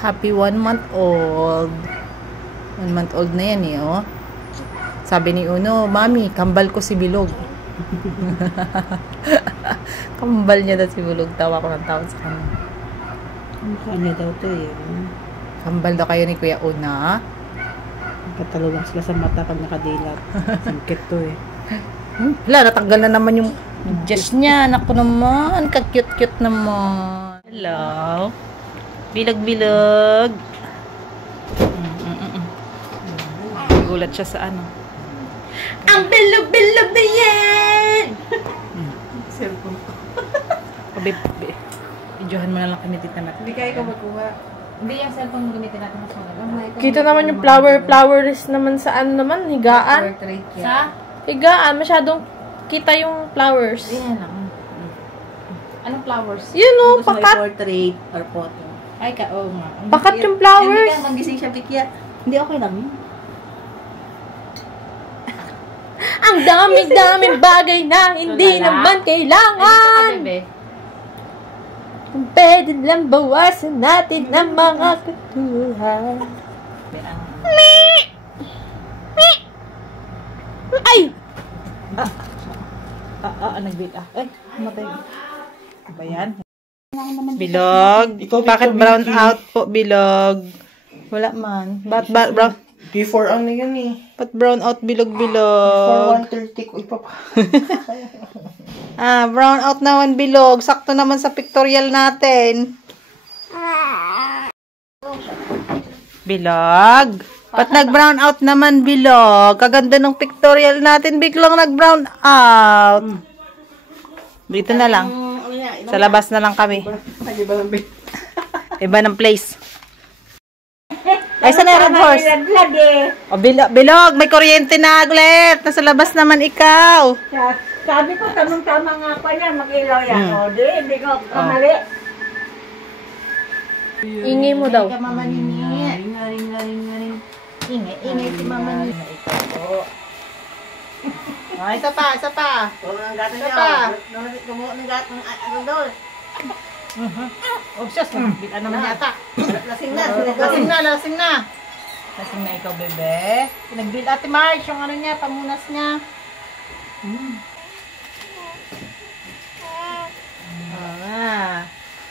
Happy 1 month old. 1 month old na yan eh, oh. Sabi ni Uno, Mami, kambal ko si Bilog. Kambal niya daw si Bilog. Tawa ko ng tawa sa kanya. Mukha niya daw to eh. Kambal daw kayo ni Kuya Una. Nagkatalo lang sila sa mata pag nakadilat. Singkit to eh. Hala, natanggal na naman yung Diyos niya. Naku naman, ka-cute-cute naman. Hello. Bilog-bilog. Gulat siya sa ano. Ang bilog-bilog na yan! Cellphone ko. Videohan mo na lang kami tita natin. Hindi kaya ikaw magkuha. Hindi yung cellphone mo gamitin natin mas maganda. Kita naman yung flowers naman sa ano naman, higaan. Sa? Higaan, masyadong kita yung flowers. Yan lang. Anong flowers? Yun o, Gusto mo pakat. portrait or photo. Ay, oo nga. Pakat yung flowers. Hindi ka magising siya, Pikya. Hindi okay lang yun. Ang dami-daming bagay na hindi naman kailangan. Kung pwede lang bawasan natin ang mga katuhan. Ay! Nag-beat ah. Ay, matay. Ba yan? Bilog. Bakit brown out po, Bilog? Wala man. Ba't brown? Before ang na yun eh. Ba't brown out, Bilog-bilog? For 130 ko ipapa. Brown out naman, Bilog. Sakto naman sa pictorial natin. Bilog. Ba't nag-brown out naman, Bilog? Kaganda ng pictorial natin, biglang nag-brown out. Dito na lang. Sa labas na lang kami. Iba ng place. Ay, saan na red horse? O, Bilog, may kuryente na aglet. Nasa labas naman ikaw. Sabi ko, tamang-tama nga pa niya, mag-ilaw yan. O, hindi ko kamali. Ingay mo daw. Mama Nini. Ingay si Mama Nini. Isa pa. Isa pa. Oh, siyas, nagbitan naman yata. Lasing na. Lasing na ikaw, bebe. Pinag-build Ate March, yung ano niya, pamunas niya.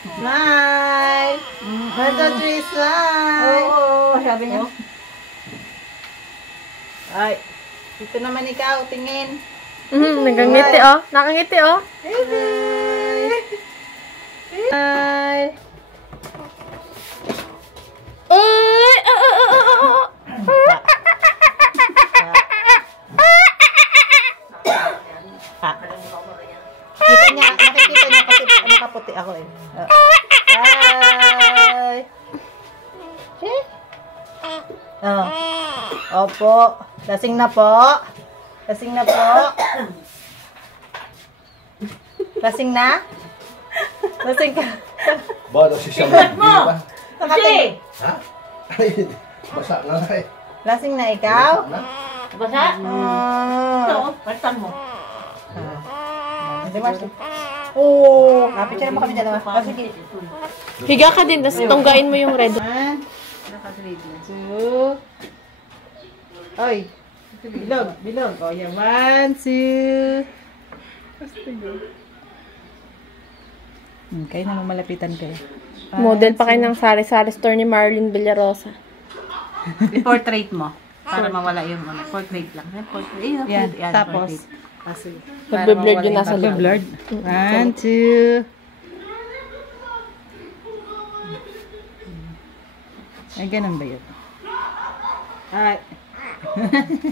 Smile! 1, 2, 3, smile! Oo, sabi niya. Ay, dito naman ikaw, tingin. Nagangiti oh. Nakangiti oh. Hi! Uy! Nakikita niya kasi nakaputi ako eh. Hi! Opo. Lasing na po. Lasing na? Lasing ka. Bado si Samuel. mo! Kasi! Ha? Ay, basa na eh. Lasing na ikaw? Basa? Ito, pastan mo. Oo. Kapicture mo kami dalawa. Sige. Higa ka din, tapos tunggain mo yung red. 1, 2. Oy. Bilog. O, yan. 1, 2. Kayo naman malapitan kayo. Model pa kayo ng sari-sari store ni Marlene Villarosa. I-portrait mo. Para mawala yung portrait lang. Portrait. Yan. Tapos. Nagbe-blurred yung nasa loob. Blurred. 1, 2. Ay, ganun ba yun? Ay.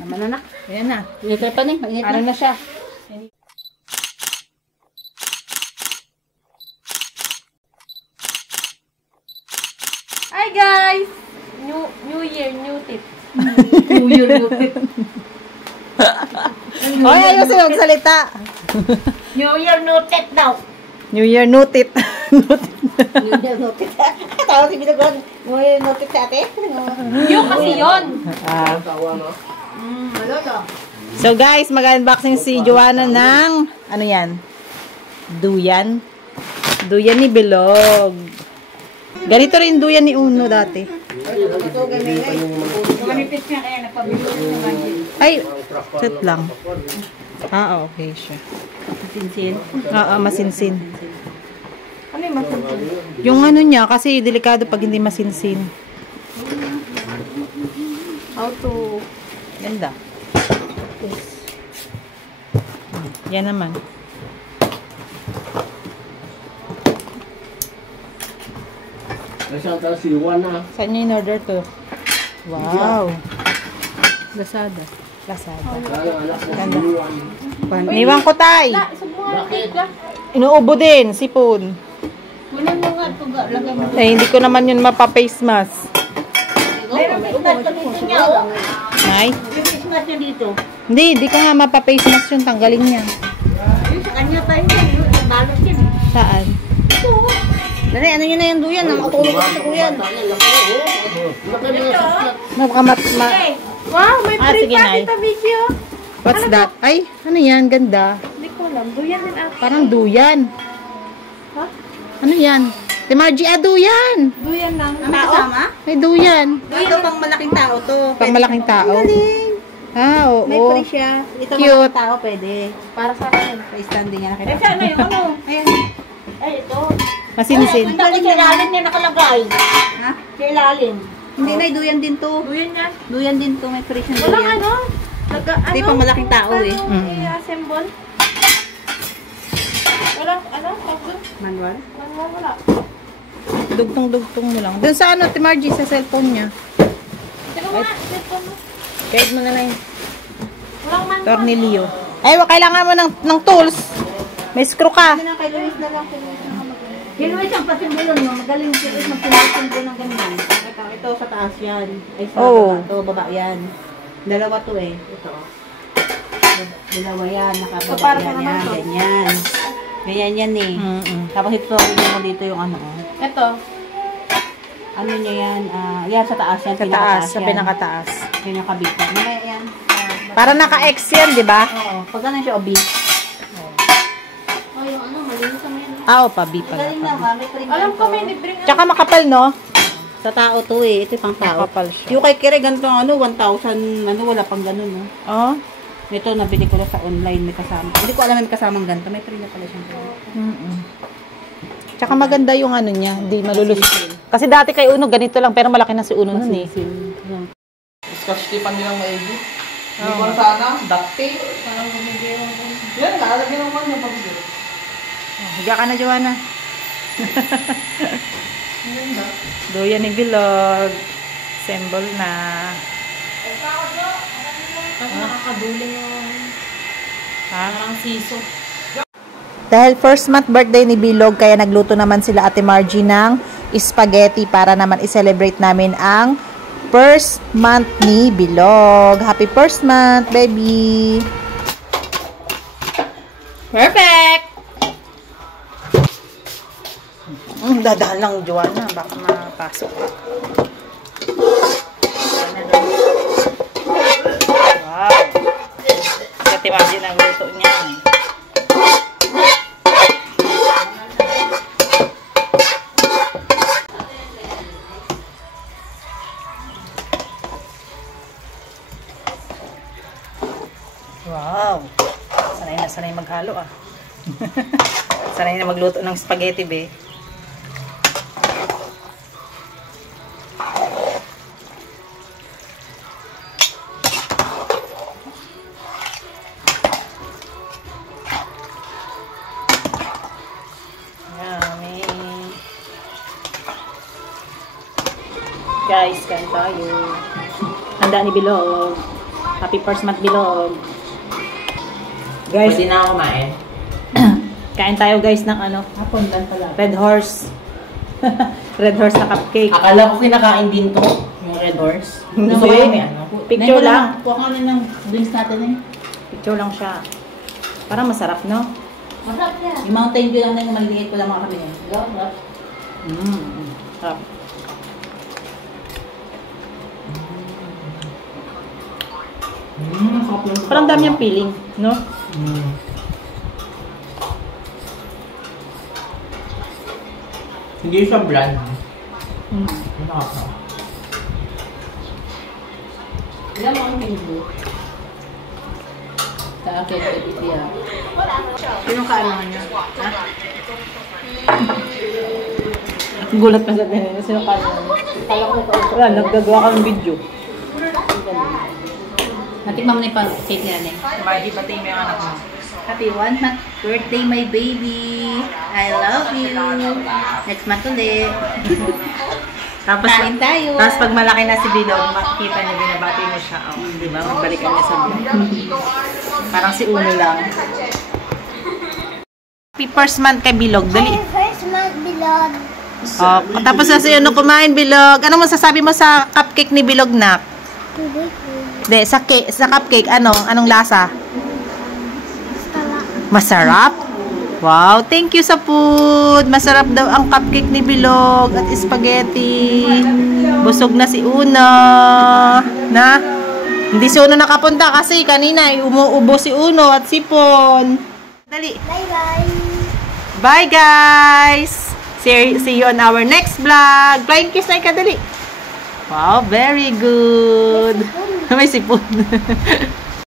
Naman na. Ayan na. Init pa ni. Ano na siya? Hi guys! New year, new tip. Oy, ayos yung magsalita. New Year, no tet daw. New Year, notit. New Year, no tet. Tawa si Bilog. New Year, no tet sa ate. Yung kasi yun. Ano to? So guys, mag-unboxing si Joanna ng, ano yan? Duyan. Duyan ni Bilog. Ganito rin duyan ni Uno dati. Manipis niya kaya napabili ko naman din. Ay, set lang. Okay siya. Sinsin. Masinsin. Ano yung masinsin? Yung ano niya, kasi delikado pag hindi masinsin. How to... Ganda. Yan naman. Nasaan tayo si Juan na? Saan niyo in-order to? Wow. Lazada. Lazada. Anak mo Ganda. si Juan. Iniwan ko tay. Bakit? Inuubo din, sipon. Kunin mo nga ito, lagay mo. Eh, hindi ko naman yun mapa-face mask. Meron Christmas ka dito niya, oh. Ay? Yung Christmas niya dito. Hindi ka nga mapa-face mask yun. Tanggalin niya. Yung sa kanya pa yun, yung balot yun. Saan? Dali, ano yun na yung duyan? Nakatulog ako sa duyan. Wow, may free sige, pa Nay. dito video. What's that? Ay, ano yan? Ganda. Hindi ko alam. Duyan din ate. Parang duyan. Ha? Ano yan? Si Margie, duyan. Duyan lang. Ano kasama? May duyan. Ito pang malaking tao to. Pang malaking tao. Oo. May free siya. Ito Cute. malaking tao pwede. Para sa akin. Pa-standing niya nakita. Eh, saan na yung ano? Ayan. Ay, ito. Masinsin. Bakit sa ilalim niya nakalagay? Ha? Sa ilalim. Hindi na, duyan din to. Duyan yan. Duyan din to, may free siyang Walang duyan. ano? Naga, Hindi pang malaking tao eh. Paano i-assemble? Walang, ano? Manual? Wala. Dugtong-dugtong mo lang. Doon sa ano, si Margie, sa cellphone niya. Teka mo nga. Cellphone mo. Guide mo na lang yung Walang manual. tornilyo. Ay, kailangan mo ng tools. May screw ka. Hindi na, kay Luis na lang. Yung Luis ang pasimbulon mo. Magaling si Luis magsimbulon ng ganyan. Ito sa taas yan. Ay sa Oh. baba. Ito, baba yan. Dalawa to eh. Ito. Dalawa yan. Nakababa para yan. sa naman Yan, to. ganyan. Ganyan yan eh. Tapos ito, mo dito yung ano. Ito. Ano niya yan? Yan sa taas yan. Sa taas, sa yan. pinakataas. Yan yung kabita. Mamaya yan. Para naka-X yan, di ba? Oo. Pag ganun siya, obi. Oh, yung ano, malinis naman yan. Pabi pala. Galing na, ma. May cream Alam yan ko to. may libreng Tsaka makapal, no? Sa tao to eh. Ito pang tao. Makapal siya. Yung kay Kire, ganito ano, 1,000, ano, wala pang ganun, no? Oh. Ito, nabili ko lang sa online, may kasama. Hindi ko alam may kasamang ganito. May free na pala siyang Tsaka maganda yung ano niya, hindi malulus. Kasi dati kay Uno, ganito lang, pero malaki na si Uno nun eh. Scotch tape nilang maigi. Hindi ko sana, duct tape. Yan nga, lagyan naman yung pabigil. Higa ka na, Joanna. Doyan ni Bilog. Assemble na. nakakaduling yung parang siso. Dahil first month birthday ni Bilog, kaya nagluto naman sila Ate Margie ng spaghetti para naman i-celebrate namin ang first month ni Bilog. Happy first month, baby! Perfect! Dadahan lang, Joanna. Baka mapasok. Wow! Si Ate Margie nagluto niya. Wow! Sanay maghalo ah. Sanay na magluto ng spaghetti, be. Yummy! Guys, kain tayo. Handa ni Bilog. Happy first month, Bilog. Guys, Pwede na ako kumain. kain tayo guys ng ano, Red Horse. Red Horse na cupcake. Akala ko kinakain din to, yung Red Horse. Gusto ko Hindi. yung may ano. Picture lang. Kuha ka na ng drinks natin eh. Picture lang siya. Parang masarap, no? Masarap yan. Yung Mountain Dew lang na yung maliliit ko lang mga kami niya. Sarap. Parang dami ang feeling, no? Hindi siya bland. Ano ako? Ilan mo ang hindi? Sa akin, Pia. Sino kaano niya? Ha? Gulat pa sa tinanong. Sino ka naman? Kala ko ito. Wala, naggagawa ka ng video. Natikman mo na yung cake nila niya. Margie, pati mo yung anak mo. Happy 1 month birthday, my baby. I love you. Next month ulit. Tapos, Kain tayo. tapos pag malaki na si Bilog, makikita niya, binabati mo siya. Oh, di ba? Magbalikan niya sa vlog. Parang si Uno lang. Happy first month kay Bilog. Dali. First month Bilog. Oh, tapos na si Uno kumain, Bilog. Ano masasabi mo sa cupcake ni Bilog, nak? De, sa cake, sa cupcake, anong lasa? Masarap? Wow, thank you sa food. Masarap daw ang cupcake ni Bilog at spaghetti. Busog na si Uno. Na? Hindi si Uno nakapunta kasi kanina umuubo si Uno at si Pon. Dali. Bye-bye. Bye guys! See you on our next vlog. Flying kiss na ikadali. Wow, very good. May sipon.